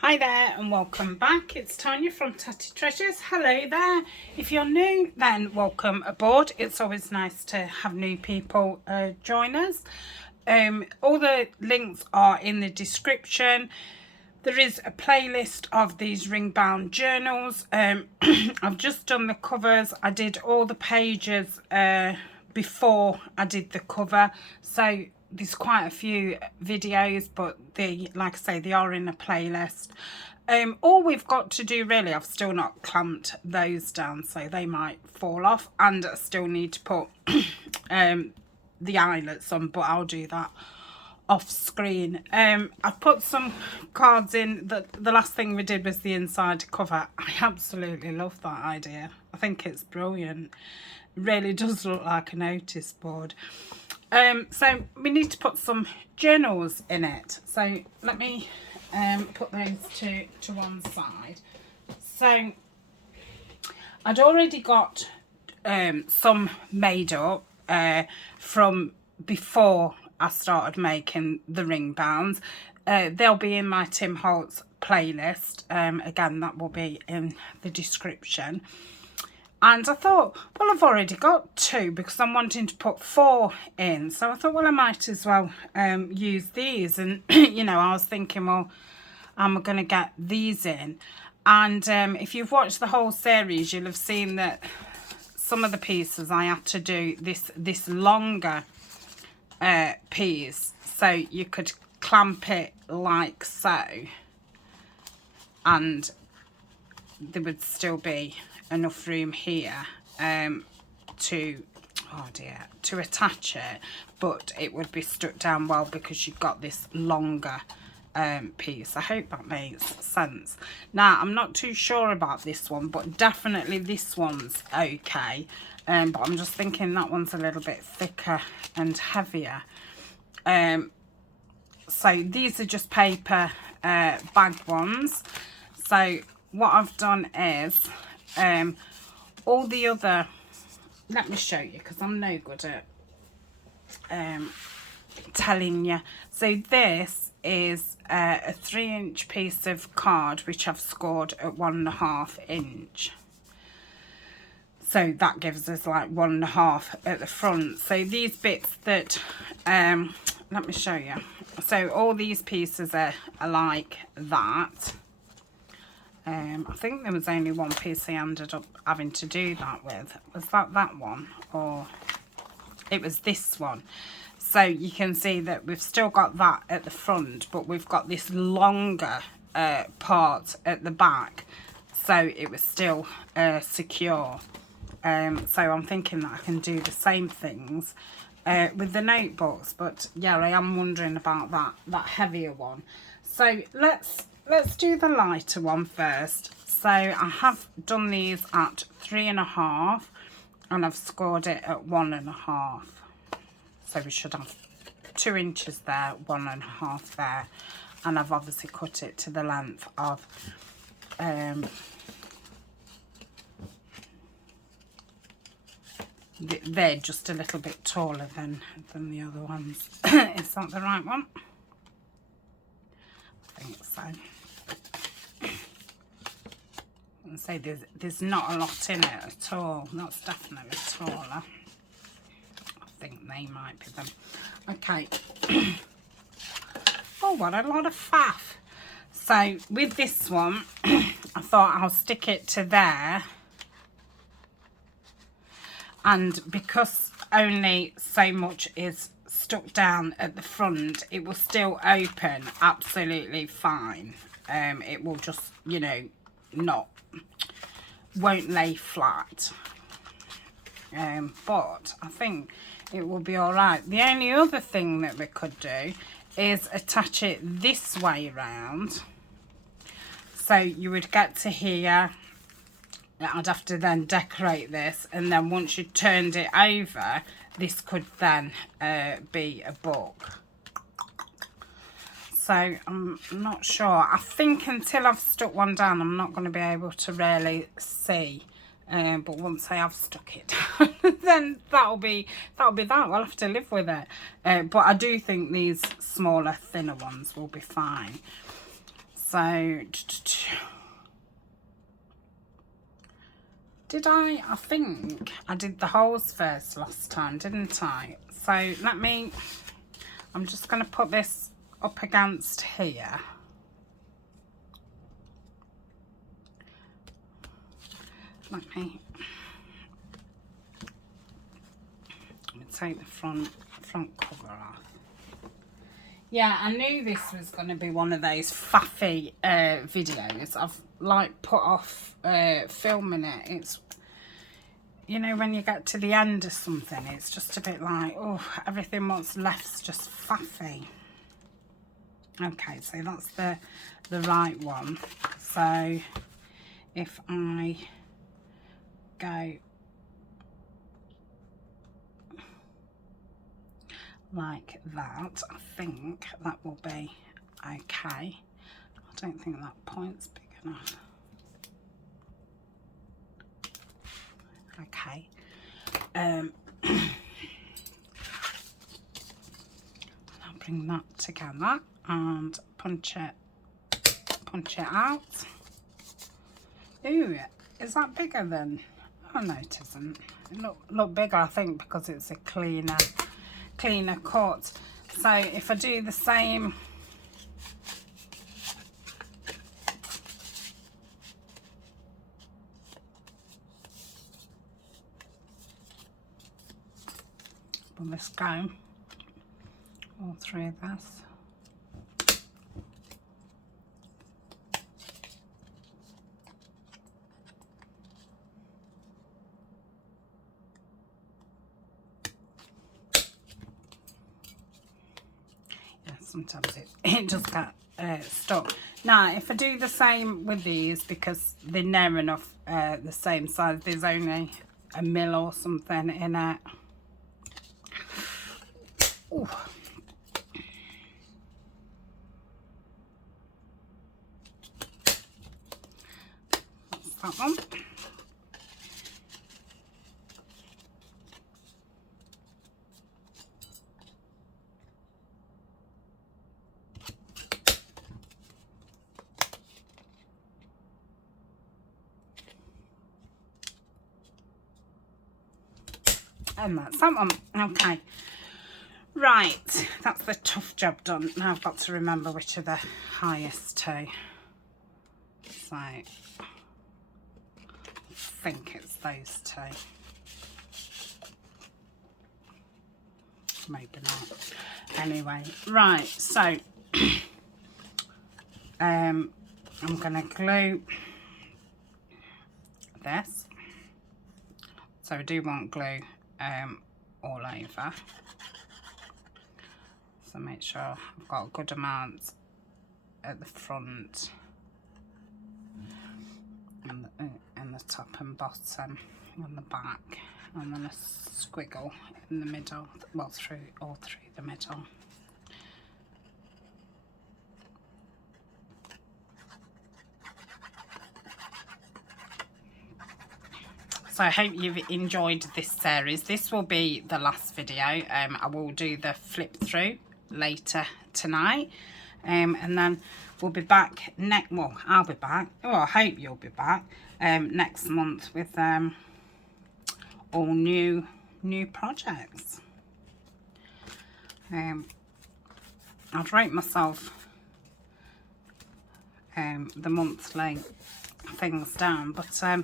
Hi there and welcome back. It's Tania from Tatty Treasures. Hello there. If you're new, then welcome aboard. It's always nice to have new people join us. All the links are in the description. There is a playlist of these ring bound journals. I've just done the covers. I did all the pages before I did the cover, so there's quite a few videos, but they, like I say, they are in a playlist. All we've got to do really, I've still not clamped those down, so they might fall off, and I still need to put the eyelets on, but I'll do that off screen. I've put some cards in. The last thing we did was the inside cover. I absolutely love that idea. I think it's brilliant. It really does look like a notice board. So we need to put some journals in it. So let me put those to one side. So I'd already got some made up from before I started making the ring bounds. They'll be in my Tim Holtz playlist. Again, that will be in the description. And I thought, well, I've already got 2 because I'm wanting to put 4 in. So I thought, well, I might as well use these. And, you know, I was thinking, well, I'm going to get these in. And if you've watched the whole series, you'll have seen that some of the pieces I had to do this longer piece. So you could clamp it like so. And there would still be enough room here to attach it, but it would be stuck down well because you've got this longer piece. I hope that makes sense. Now, I'm not too sure about this one, but definitely this one's okay. But I'm just thinking that one's a little bit thicker and heavier. So these are just paper bag ones. So what I've done is all the other, let me show you because I'm no good at telling you. So this is a 3-inch piece of card which I've scored at 1.5 inch. So that gives us like 1.5 at the front. So these bits that let me show you. So all these pieces are like that. I think there was only one piece I ended up having to do that with. Was that one? Or it was this one. So you can see that we've still got that at the front, but we've got this longer part at the back. So it was still secure. So I'm thinking that I can do the same things with the notebooks. But yeah, I am wondering about that heavier one. So let's do the lighter one first. So I have done these at 3.5 and I've scored it at 1.5. So we should have 2 inches there, 1.5 there. And I've obviously cut it to the length of they're just a little bit taller than the other ones. Is that the right one? I think so. And say there's not a lot in it at all. That's definitely taller. I think they might be them. Okay. Oh, what a lot of faff. So with this one, I thought I'll stick it to there. And because only so much is stuck down at the front, it will still open absolutely fine. It will just, you know, won't lay flat. But I think it will be all right. The only other thing that we could do is attach it this way round. So you would get to here. I'd have to then decorate this, and then once you turned it over, this could then be a book. So I'm not sure. I think until I've stuck one down, I'm not going to be able to really see. But once I have stuck it down, then that'll be that. We'll have to live with it. But I do think these smaller, thinner ones will be fine. So did I think I did the holes first last time, didn't I? So I'm just going to put this up against here. Let me take the front cover off. Yeah, I knew this was going to be one of those faffy videos. I've like put off filming it. It's, you know, when you get to the end of something, it's just a bit like, oh, everything what's left's just faffy. Okay, so that's the right one. So if I go like that, I think that will be okay. I don't think that point's big enough. Okay. I'll bring that together and punch it out. Ooh, is that bigger than? Oh no, it isn't. It look bigger, I think, because it's a cleaner cut. So if I do the same, will this go all through this? Sometimes it just got stuck. Now if I do the same with these, because they're near enough the same size, there's only a mil or something in it. Ooh. That's that one. And that's that one. Okay, right, that's the tough job done. Now I've got to remember which are the highest two. So I think it's those two. Maybe not. Anyway, right, so I'm gonna glue this. So I do want glue all over, so make sure I've got a good amount at the front and the top and bottom and the back, and then a squiggle in the middle, well, all through the middle. So I hope you've enjoyed this series. This will be the last video. I will do the flip through later tonight. And then we'll be back well, I'll be back. Oh, I hope you'll be back next month with all new projects. I'd rate myself the monthly things down, but I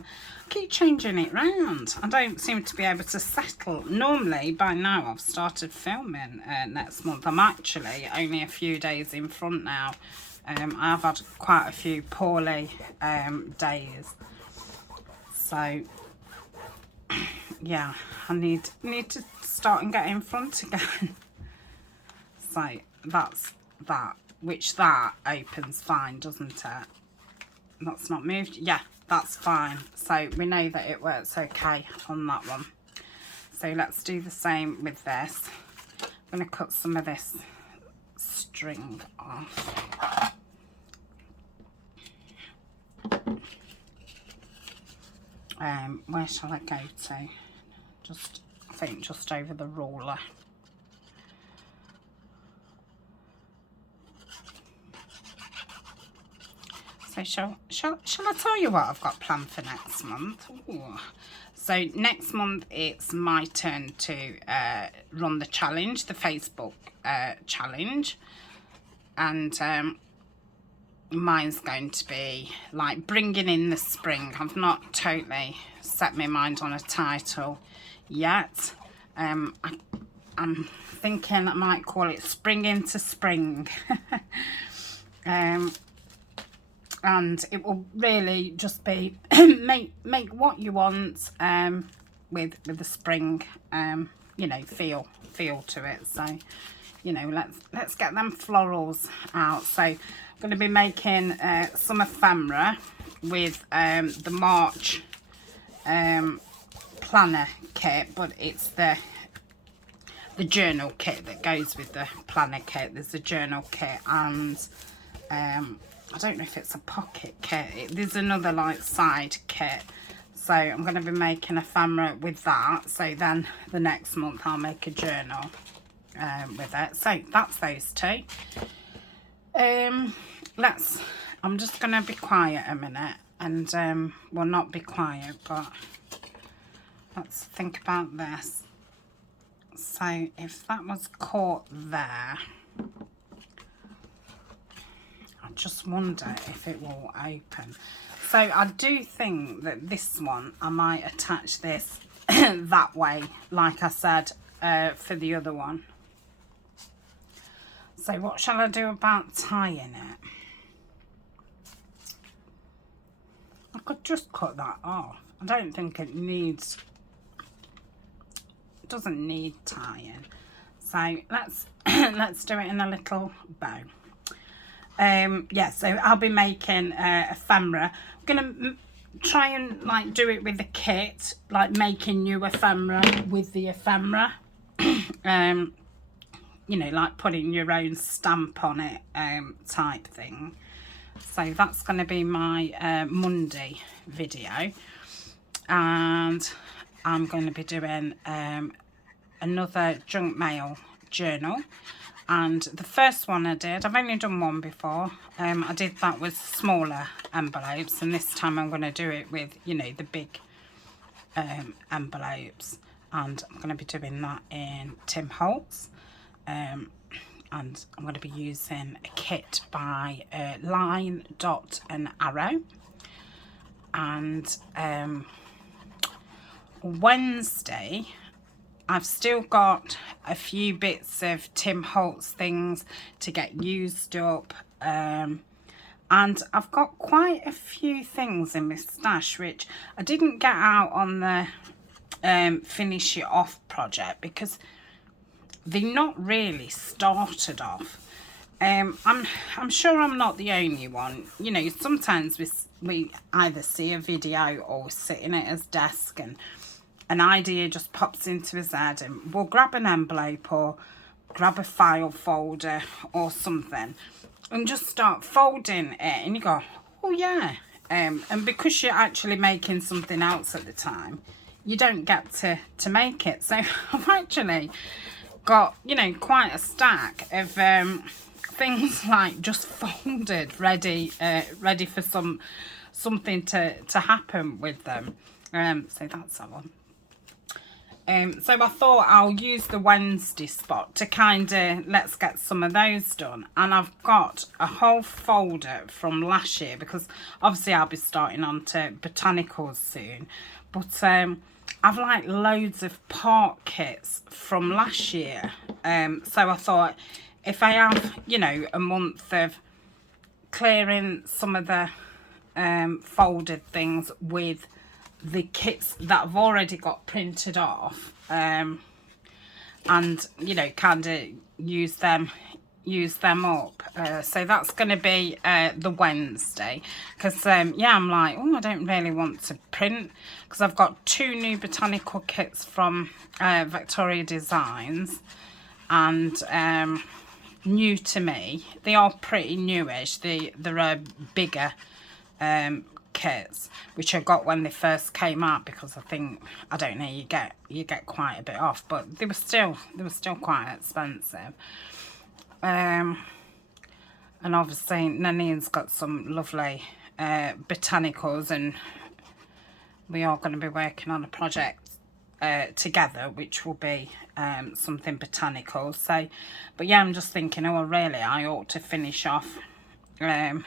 keep changing it round. I don't seem to be able to settle. Normally by now I've started filming next month. I'm actually only a few days in front now. I've had quite a few poorly days, so yeah, I need to start and get in front again. So that's that, which that opens fine, doesn't it? That's not moved. Yeah, that's fine. So we know that it works okay on that one. So let's do the same with this. I'm going to cut some of this string off. Where shall I go to? I think just over the ruler. So shall I tell you what I've got planned for next month? Ooh. So next month it's my turn to run the challenge, the Facebook challenge, and mine's going to be like bringing in the spring. I've not totally set my mind on a title yet. I'm thinking I might call it Spring into Spring. And it will really just be make what you want with the spring you know, feel to it. So, you know, let's get them florals out. So I'm going to be making some ephemera with the March planner kit, but it's the journal kit that goes with the planner kit. There's a journal kit, and I don't know if it's a pocket kit. There's another like side kit. So I'm going to be making ephemera with that. So then the next month I'll make a journal with it. So that's those two. I'm just going to be quiet a minute, and well, not be quiet, but let's think about this. So if that was caught there, I just wonder if it will open. So I do think that this one, I might attach this that way, like I said, for the other one. So what shall I do about tying it? I could just cut that off. I don't think it needs, it doesn't need tying. So let's do it in a little bow. Yeah, so I'll be making ephemera. I'm gonna try and like do it with the kit, like making new ephemera with the ephemera. You know, like putting your own stamp on it, type thing. So that's going to be my Monday video, and I'm going to be doing another junk mail journal. And the first one I did, I've only done one before. I did that with smaller envelopes, and this time I'm going to do it with, you know, the big envelopes. And I'm going to be doing that in Tim Holtz. And I'm going to be using a kit by Line, Dot and Arrow. And Wednesday, I've still got a few bits of Tim Holtz things to get used up, and I've got quite a few things in my stash which I didn't get out on the finish it off project because they're not really started off. I'm sure I'm not the only one. You know, sometimes we either see a video or sit in at his desk and an idea just pops into his head, and we'll grab an envelope or grab a file folder or something and just start folding it, and you go, oh yeah, and because you're actually making something else at the time, you don't get to make it. So I've actually got, you know, quite a stack of things like just folded, ready for something to happen with them. So that's that one. So I thought I'll use the Wednesday spot to kind of, let's get some of those done. And I've got a whole folder from last year, because obviously I'll be starting on to botanicals soon. But I've like loads of part kits from last year. So I thought if I have, you know, a month of clearing some of the folded things with the kits that I've already got printed off, and you know, kind of use them up. So that's going to be the Wednesday, because yeah, I'm like, oh, I don't really want to print, because I've got 2 new botanical kits from Victoria Designs, and new to me. They are pretty newish. They're a bigger kits, which I got when they first came out, because I think, I don't know, you get quite a bit off, but they were still quite expensive. And obviously Nanine's got some lovely botanicals, and we are going to be working on a project together, which will be something botanical. So, but yeah, I'm just thinking, oh well, really I ought to finish off the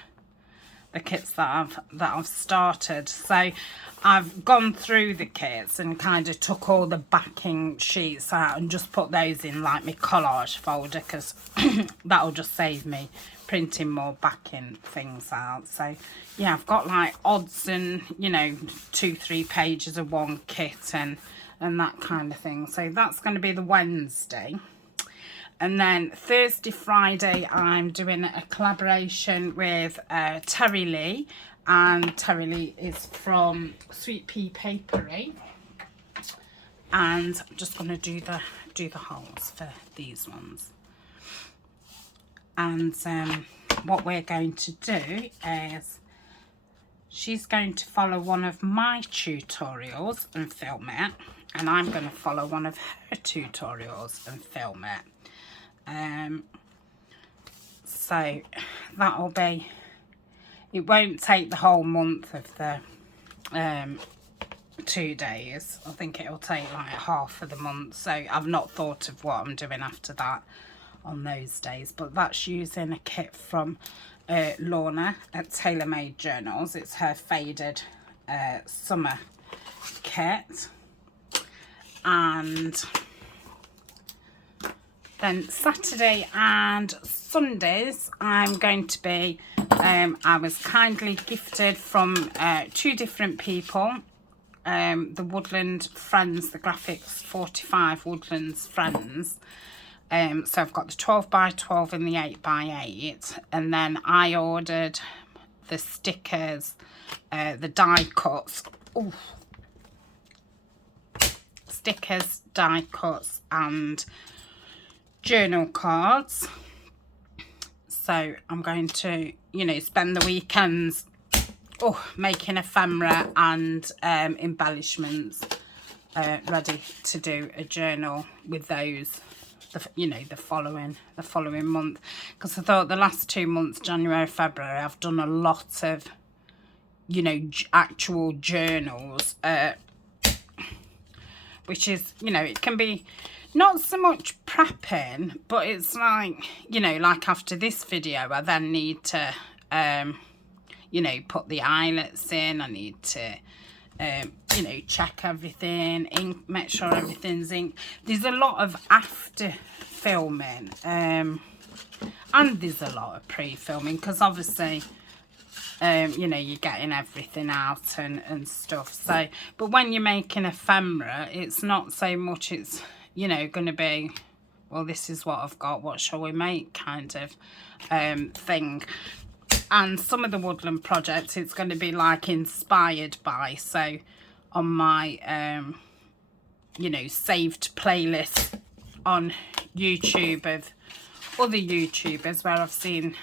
kits that I've started. So I've gone through the kits and kind of took all the backing sheets out and just put those in like my collage folder, because that'll just save me printing more backing things out. So yeah, I've got like odds and, you know, 2-3 pages of one kit and that kind of thing. So that's going to be the Wednesday. And then Thursday, Friday, I'm doing a collaboration with Terry Lee, and Terry Lee is from Sweet Pea Papery, and I'm just going to do the holes for these ones. And what we're going to do is she's going to follow one of my tutorials and film it, and I'm going to follow one of her tutorials and film it. So that'll be, it won't take the whole month of the 2 days. I think it'll take like half of the month. So I've not thought of what I'm doing after that on those days, but that's using a kit from Lorna at Tailor Made Journals. It's her faded summer kit. And then Saturday and Sundays I'm going to be, I was kindly gifted from 2 different people, the Woodland Friends, the Graphics 45 Woodlands Friends. So I've got the 12x12 and the 8x8, and then I ordered the stickers, the die cuts, stickers, die cuts and journal cards. So I'm going to, you know, spend the weekends making ephemera and embellishments ready to do a journal with those, you know, the following month, because I thought the last 2 months, January, February, I've done a lot of, you know, actual journals, which is, you know, it can be not so much prepping, but it's like, you know, like after this video I then need to you know, put the eyelets in. I need to you know, check everything, ink, make sure everything's inked. There's a lot of after filming, and there's a lot of pre-filming, because obviously you know, you're getting everything out and stuff. So, but when you're making ephemera, it's not so much, it's, you know, going to be, well, this is what I've got, what shall we make kind of thing. And some of the woodland projects, it's going to be like inspired by. So on my you know, saved playlist on YouTube of other YouTubers where I've seen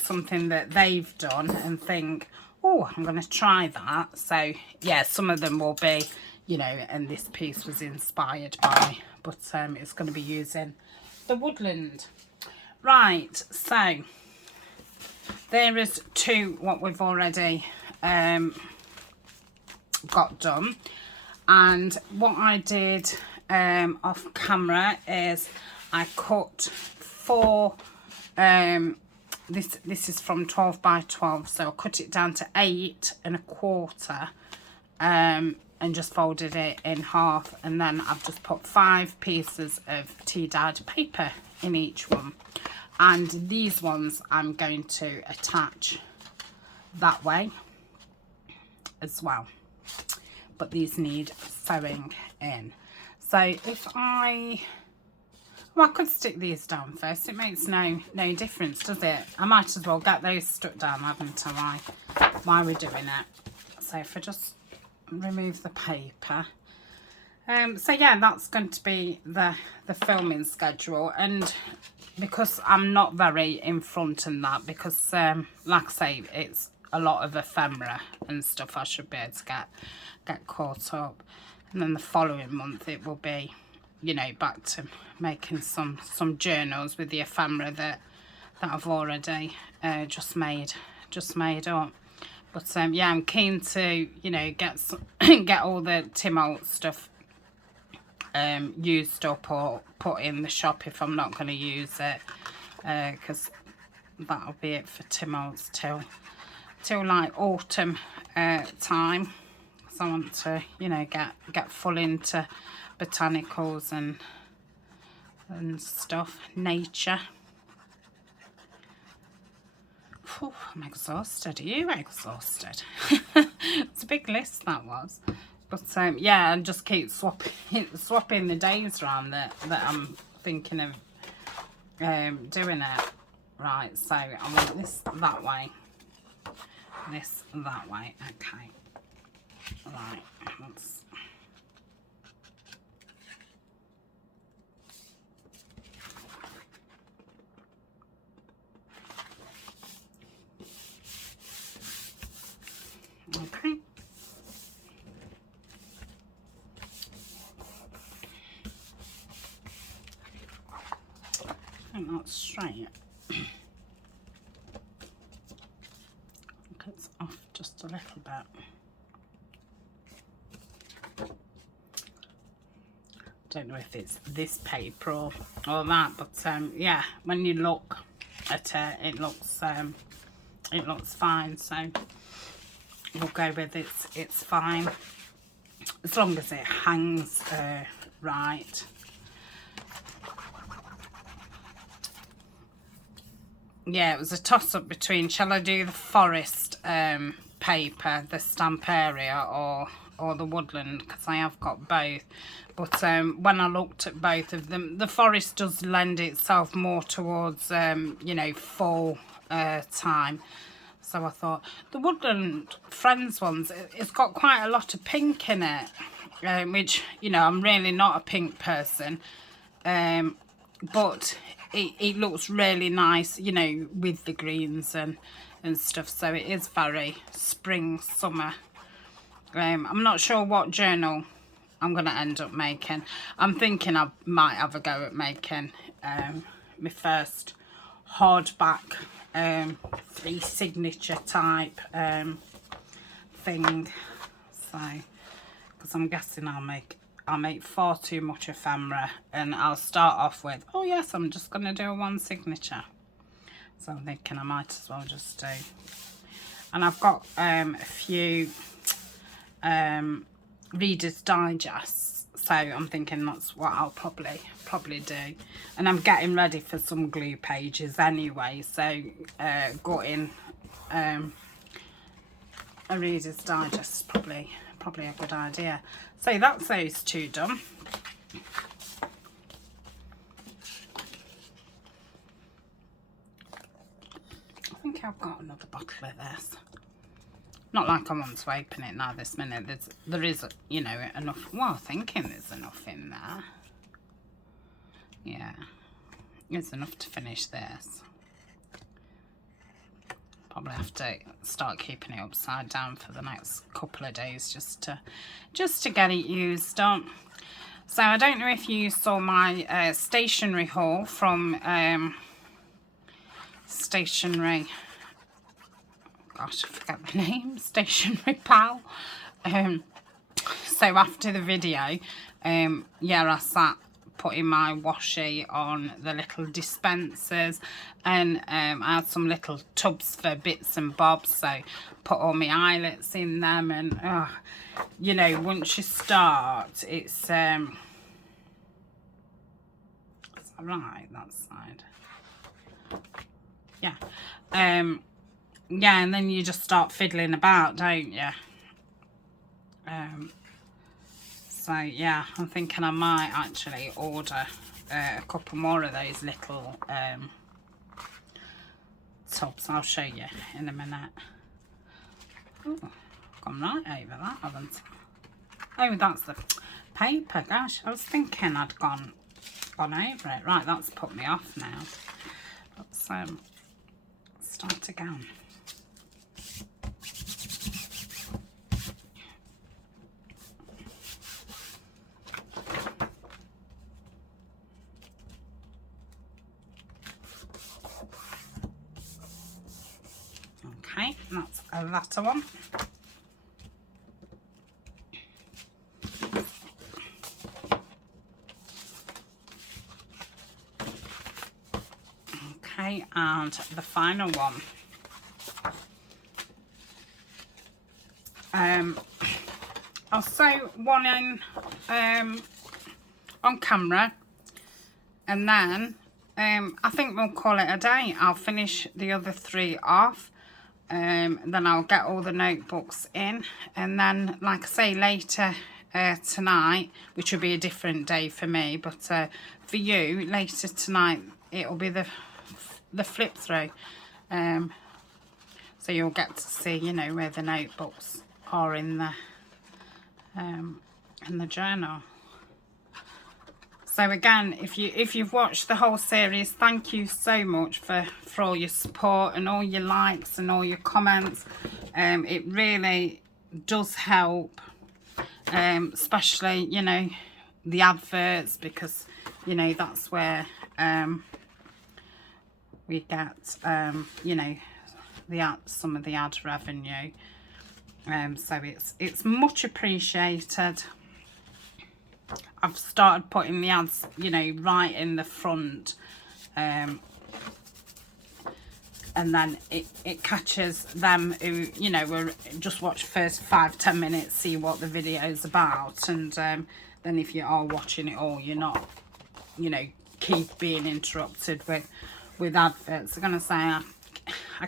something that they've done and think, oh, I'm going to try that. So yeah, some of them will be, you know, and this piece was inspired by, but it's going to be using the woodland. Right, so there is 2 what we've already got done. And what I did off camera is I cut 4, this is from 12x12, so I cut it down to 8 1/4, and just folded it in half, and then I've just put 5 pieces of tea dyed paper in each one. And these ones I'm going to attach that way as well, but these need sewing in. So if I could stick these down first. It makes no difference, does it? I might as well get those stuck down, haven't I, while we're doing it. So if I just remove the paper. So yeah, that's going to be the filming schedule. And because I'm not very in front in that, because like I say, it's a lot of ephemera and stuff, I should be able to get caught up. And then the following month it will be, you know, back to making some journals with the ephemera that I've already just made up. But yeah, I'm keen to, you know, get get all the Tim Holtz stuff used up or put in the shop if I'm not going to use it, because that'll be it for Tim Holtz till like autumn time. So I want to, you know, get full into botanicals and stuff, nature. Whew, I'm exhausted. Are you exhausted? It's a big list, that was. But yeah, and just keep swapping the days around that I'm thinking of doing it. Right, so I want this that way, this that way. Okay. Right, let's... Okay. I think that's straight. I think it's off just a little bit. Don't know if it's this paper or that, but yeah, when you look at it, it looks fine. So we'll go with it's fine as long as it hangs right. Yeah, it was a toss-up between shall I do the forest paper, the stamp area, or the woodland, because I have got both. But when I looked at both of them, the forest does lend itself more towards you know, fall time. So I thought the woodland friends ones, it's got quite a lot of pink in it, which, you know, I'm really not a pink person, but it looks really nice, you know, with the greens and stuff. So it is very spring, summer. I'm not sure what journal I'm going to end up making. I'm thinking I might have a go at making my first hardback 3 signature type thing. So, because I'm guessing I'll make far too much ephemera, and I'll start off with, oh yes, I'm just going to do a 1 signature. So I'm thinking I might as well just do. And I've got a few Reader's Digests, so I'm thinking that's what I'll probably do. And I'm getting ready for some glue pages anyway, so gutting a Reader's Digest is probably a good idea. So that's those 2 done. I think I've got another bottle of this. Not like I want to open it now this minute. There is, you know, enough. Well, I'm thinking there's enough in there. Yeah, it's enough to finish this. Probably have to start keeping it upside down for the next couple of days just to get it used up. So I don't know if you saw my stationery haul from Stationery. Gosh, I forget the name. Stationery Pal. So after the video, yeah, I sat putting my washi on the little dispensers, and I had some little tubs for bits and bobs, so put all my eyelets in them, and you know, once you start, it's right, that side, yeah, yeah, and then you just start fiddling about, don't you? So yeah, I'm thinking I might actually order a couple more of those little tubs. I'll show you in a minute. Ooh, gone right over that, haven't I? Oh, that's the paper. Gosh, I was thinking I'd gone over it. Right, that's put me off now. Let's start again. Okay, that's a latter one. Okay, and the final one. I'll sew one in on camera, and then I think we'll call it a day. I'll finish the other 3 off, then I'll get all the notebooks in, and then, like I say, later tonight, which will be a different day for me, but for you, later tonight, it'll be the flip through. So you'll get to see, you know, where the notebooks are in the journal. So again, if you've watched the whole series, thank you so much for all your support and all your likes and all your comments. It really does help, especially, you know, the adverts, because, you know, that's where we get, you know, some of the ad revenue. So it's much appreciated. I've started putting the ads, you know, right in the front, and then it catches them who, you know, will just watch first 5-10 minutes, see what the video's about, and then if you are watching it all, you're not, you know, keep being interrupted with adverts. I'm gonna say I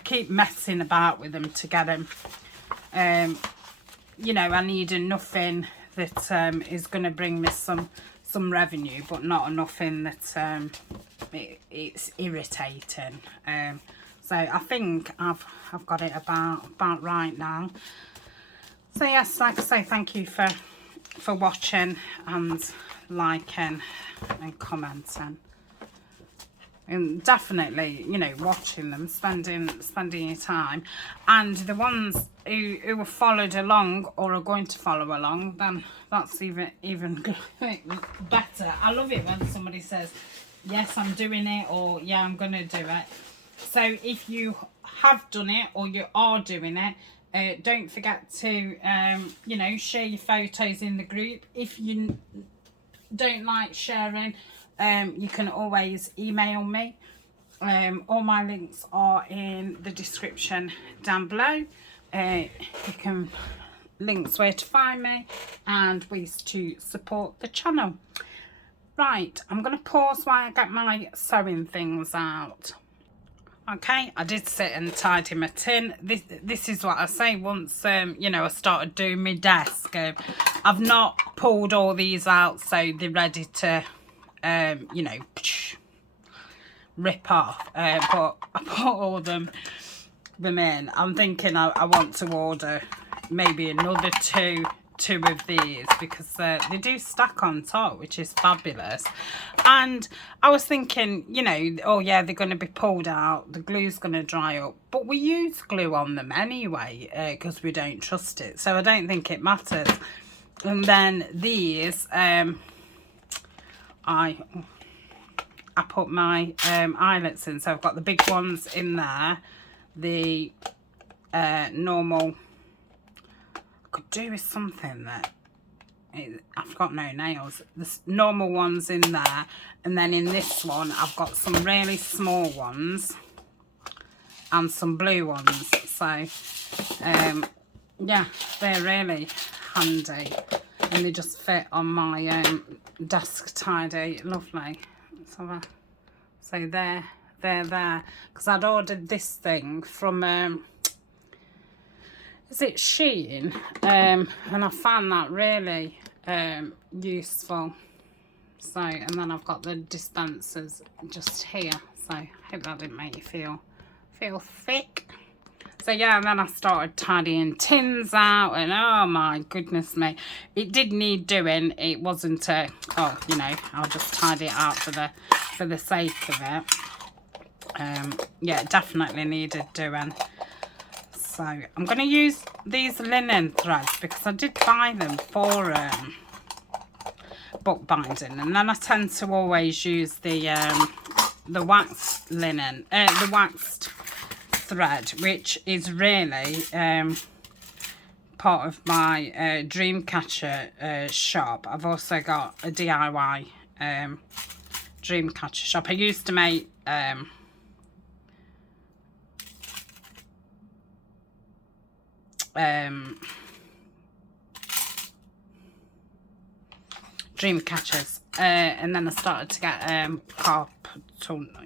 keep messing about with them to get them. You know, I need enough in that is going to bring me some revenue, but not enough in that it's irritating. So I think I've got it about right now. So yes, like I say, thank you for watching and liking and commenting. And definitely, you know, watching them, spending your time. And the ones who have followed along or are going to follow along, then that's even better. I love it when somebody says, yes, I'm doing it, or yeah, I'm going to do it. So if you have done it or you are doing it, don't forget to, you know, share your photos in the group. If you don't like sharing, you can always email me. All my links are in the description down below. You can links where to find me and ways to support the channel. Right, I'm going to pause while I get my sewing things out. Okay, I did sit and tidy my tin. This is what I say once, you know, I started doing my desk. I've not pulled all these out, so they're ready to, you know, rip off. But I put all them in. I'm thinking I want to order maybe another two of these, because they do stack on top, which is fabulous. And I was thinking, you know, oh yeah, they're going to be pulled out, the glue's going to dry up, but we use glue on them anyway, because we don't trust it, so I don't think it matters. And then these, I put my eyelets in, so I've got the big ones in there, the normal. Could do with something that I've got no nails. The normal ones in there, and then in this one I've got some really small ones and some blue ones. So yeah, they're really handy, and they just fit on my desk tidy. Lovely. So they're there, because I'd ordered this thing from is it Shein, and I found that really useful. So, and then I've got the dispensers just here, so I hope that didn't make you feel thick. So yeah, and then I started tidying tins out, and oh my goodness me, it did need doing. It wasn't a, oh, you know, I'll just tidy it out for the sake of it. Yeah, it definitely needed doing. So I'm going to use these linen threads, because I did buy them for bookbinding, and then I tend to always use the waxed linen, the waxed thread, which is really part of my dream catcher shop. I've also got a DIY dream catcher shop. I used to make dream catchers, and then I started to get carpal,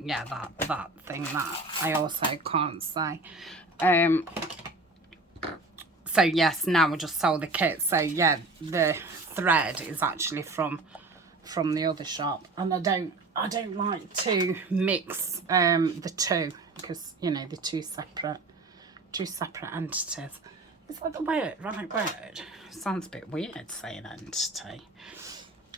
yeah, that thing that I also can't say. So yes, now we just sold the kit. So yeah, the thread is actually from the other shop, and I don't like to mix the two, because you know they're two separate entities. Is that the right word? Sounds a bit weird saying entity.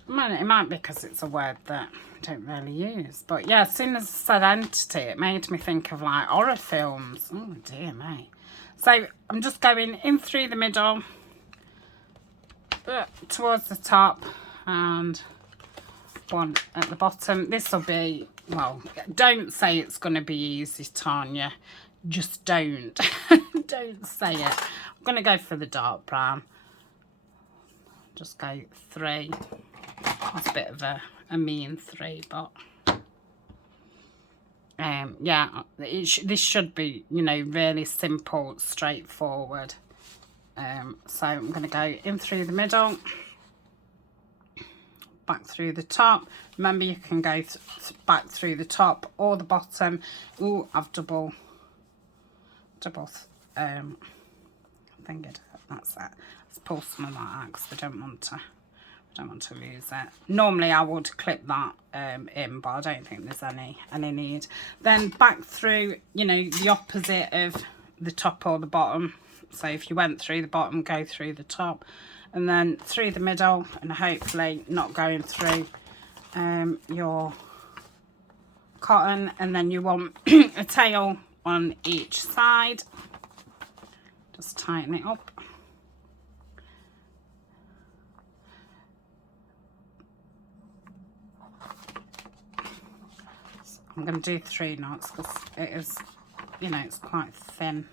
It might be because it's a word that I don't really use. But yeah, as soon as I said entity, it made me think of like horror films. Oh dear me. So I'm just going in through the middle, towards the top, and one at the bottom. This will be, well, don't say it's going to be easy, Tanya. Just don't. Don't say it. I'm going to go for the dark brown. Just go 3. That's a bit of a mean 3, but yeah, this should be, you know, really simple, straightforward. So I'm going to go in through the middle, back through the top. Remember, you can go back through the top or the bottom. Ooh, I've double fingered it. That's it. Let's pull some of that out because I don't want to lose it. Normally I would clip that in, but I don't think there's any need. Then back through, you know, the opposite of the top or the bottom. So if you went through the bottom, go through the top, and then through the middle, and hopefully not going through your cotton. And then you want a tail on each side. Just tighten it up. I'm going to do 3 knots because it is, you know, it's quite thin.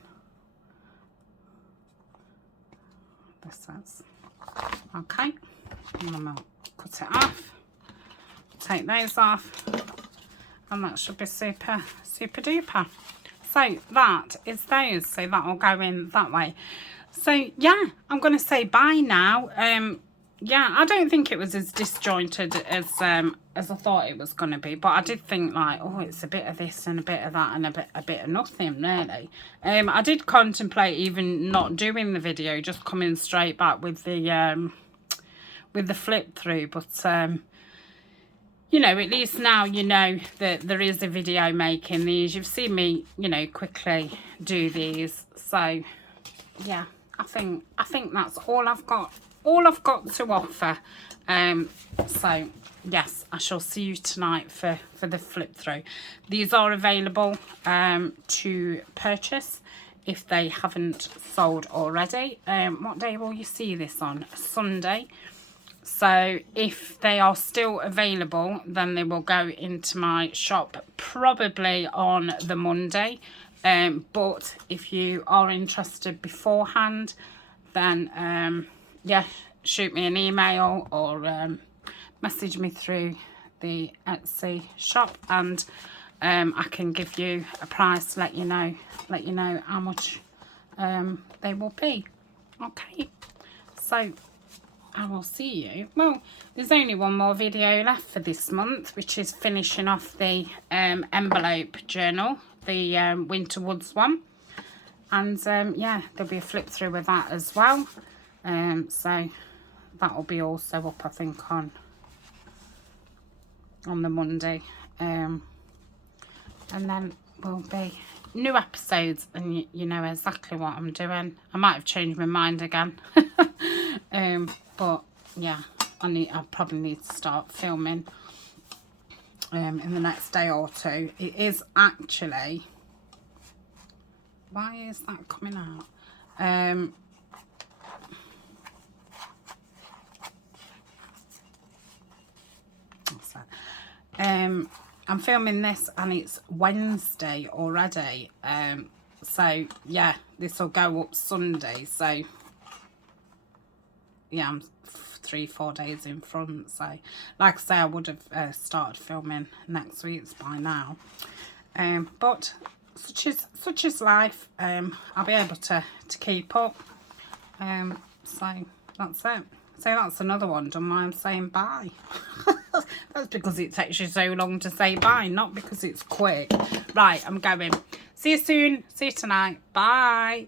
This is. Okay. And then I'll cut it off. Take those off. And that should be super duper. So that is those. So that will go in that way. So yeah, I'm going to say bye now. Yeah, I don't think it was as disjointed as I thought it was going to be, but I did think like, oh, it's a bit of this and a bit of that and a bit of nothing really. I did contemplate even not doing the video, just coming straight back with the flip through, but you know, at least now you know that there is a video making these. You've seen me, you know, quickly do these. So yeah, I think that's all I've got to offer. So yes, I shall see you tonight for the flip through. These are available to purchase if they haven't sold already. What day will you see this on? Sunday. So if they are still available, then they will go into my shop probably on the Monday. But if you are interested beforehand, then yeah, shoot me an email or message me through the Etsy shop, and I can give you a price, let you know how much they will be. Okay, so I will see you. Well, there's only one more video left for this month, which is finishing off the envelope journal, the Winter Woods one, and yeah, there'll be a flip through with that as well. So that will be also up, I think, on the Monday, and then will be new episodes, and you know exactly what I'm doing. I might have changed my mind again. But yeah, I probably need to start filming in the next day or two. It is actually, why is that coming out? What's that? I'm filming this and it's Wednesday already. So yeah, this will go up Sunday. So yeah, I'm 3-4 days in front. So like I say, I would have started filming next week's by now. But such is life. I'll be able to keep up. So that's it. So that's another one done why I'm saying bye. That's because it takes you so long to say bye, not because it's quick. Right, I'm going. See you soon. See you tonight. Bye.